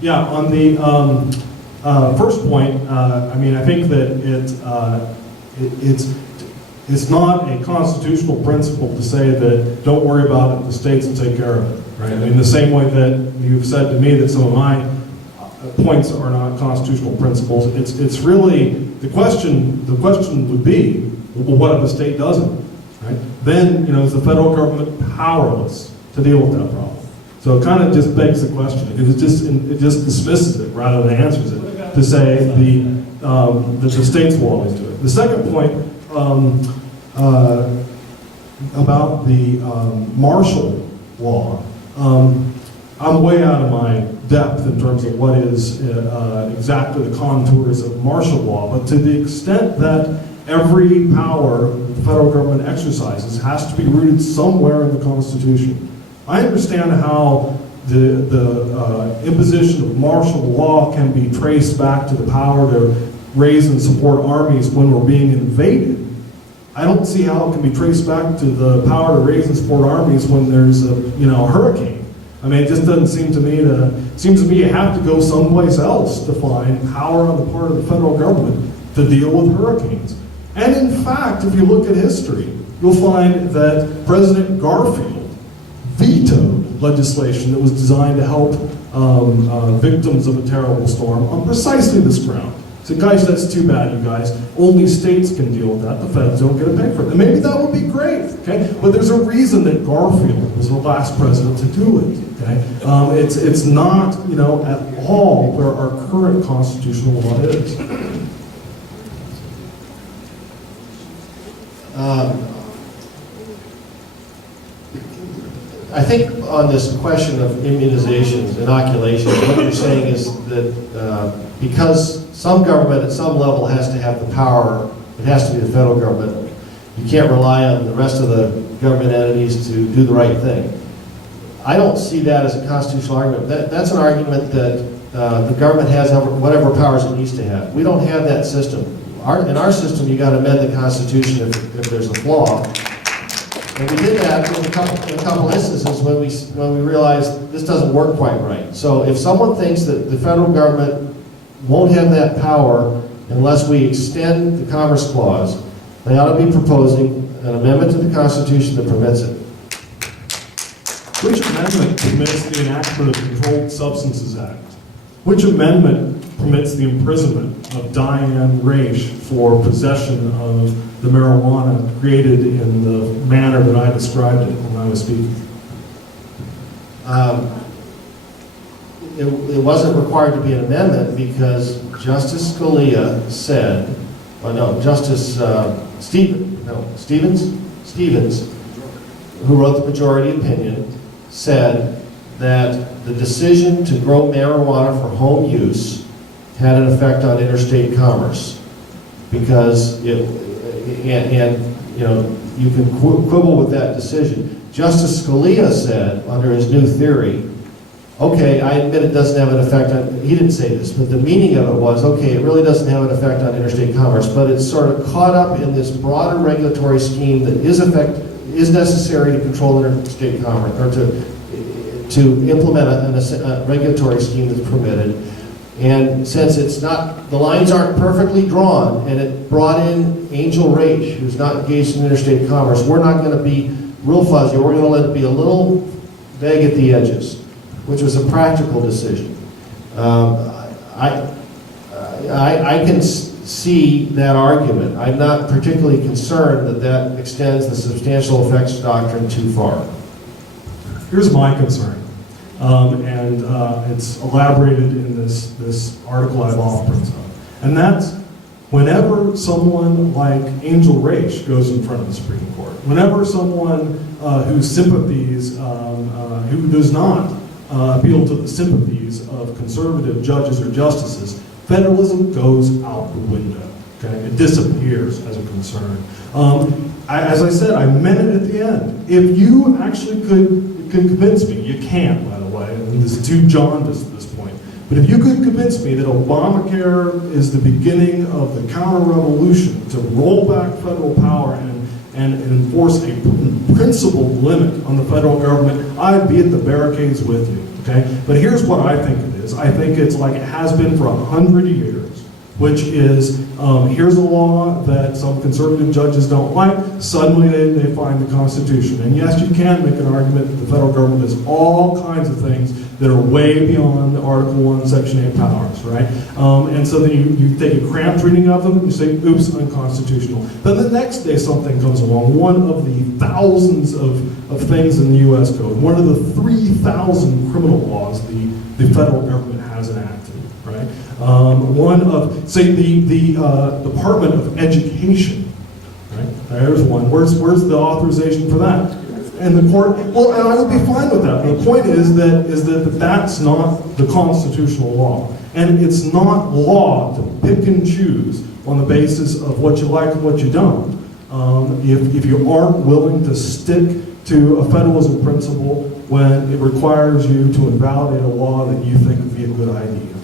Yeah, on the first point, I mean, I think that it's not a constitutional principle to say that don't worry about it, the states will take care of it, right? I mean, the same way that you've said to me that some of my points are not constitutional principles. It's really the question. The question would be, well, what if a state doesn't? Right? Then, you know, is the federal government powerless to deal with that problem? So it kind of just begs the question. It just dismisses it rather than answers it to say that the states will always do it. The second point about the martial law, I'm way out of my depth in terms of what is exactly the contours of martial law, but to the extent that every power the federal government exercises has to be rooted somewhere in the Constitution. I understand how the imposition of martial law can be traced back to the power to raise and support armies when we're being invaded. I don't see how it can be traced back to the power to raise and support armies when there's a hurricane. I mean, it just doesn't seem to me seems to me you have to go someplace else to find power on the part of the federal government to deal with hurricanes. And in fact, if you look at history, you'll find that President Garfield vetoed legislation that was designed to help victims of a terrible storm on precisely this ground. So guys, that's too bad, you guys. Only states can deal with that. The feds don't get a pay for it. And maybe that would be great, okay? But there's a reason that Garfield was the last president to do it, okay? It's not, at all where our current constitutional law is. I think on this question of immunizations, inoculations, what you're saying is that because some government at some level has to have the power, it has to be the federal government, you can't rely on the rest of the government entities to do the right thing. I don't see that as a constitutional argument. That's an argument that the government has whatever powers it needs to have. We don't have that system. In our system, you got to amend the Constitution if there's a flaw. And we did that in a couple instances when we realized this doesn't work quite right. So if someone thinks that the federal government won't have that power unless we extend the Commerce Clause, they ought to be proposing an amendment to the Constitution that permits it. Which amendment permits the enactment of the Controlled Substances Act? Which amendment permits the imprisonment of Diane Raish for possession of the marijuana created in the manner that I described it when I was speaking? It wasn't required to be an amendment because Justice Scalia said, Stevens, who wrote the majority opinion, said that the decision to grow marijuana for home use had an effect on interstate commerce because you can quibble with that decision. Justice Scalia said, under his new theory, okay, I admit it doesn't have an effect on, he didn't say this, but the meaning of it was, okay, it really doesn't have an effect on interstate commerce, but it's sort of caught up in this broader regulatory scheme that is necessary to control interstate commerce, or to implement a regulatory scheme that's permitted. And since the lines aren't perfectly drawn, and it brought in Angel Raish, who's not engaged in interstate commerce, we're not going to be real fuzzy. We're going to let it be a little vague at the edges, which was a practical decision. I can see that argument. I'm not particularly concerned that extends the substantial effects doctrine too far. Here's my concern, and it's elaborated in this article I've often brings up, and that's whenever someone like Angel Raish goes in front of the Supreme Court, whenever someone whose sympathies, who does not appeal to the sympathies of conservative judges or justices, federalism goes out the window. Okay? It disappears as a concern. As I said, I meant it at the end. If you actually could convince me, you can't, by the way, and this is too jaundiced at this point, but if you could convince me that Obamacare is the beginning of the counter-revolution to roll back federal power and enforce a principled limit on the federal government, I'd be at the barricades with you, okay? But here's what I think it is. is. I think it's like it has been for 100 years, which is, here's a law that some conservative judges don't like, suddenly they find the Constitution. And yes, you can make an argument that the federal government does all kinds of things that are way beyond Article 1, Section 8 powers, right? And so then you take a cramped reading of them, and you say, oops, unconstitutional. Then the next day something comes along, one of the thousands of things in the U.S. Code, one of the 3,000 criminal laws the federal government has enacted, right? One of, say, the Department of Education, right? There's one. Where's the authorization for that? And the court, well, and I would be fine with that. The point is that that's not the constitutional law. And it's not law to pick and choose on the basis of what you like and what you don't. If you aren't willing to stick to a federalism principle when it requires you to invalidate a law that you think would be a good idea.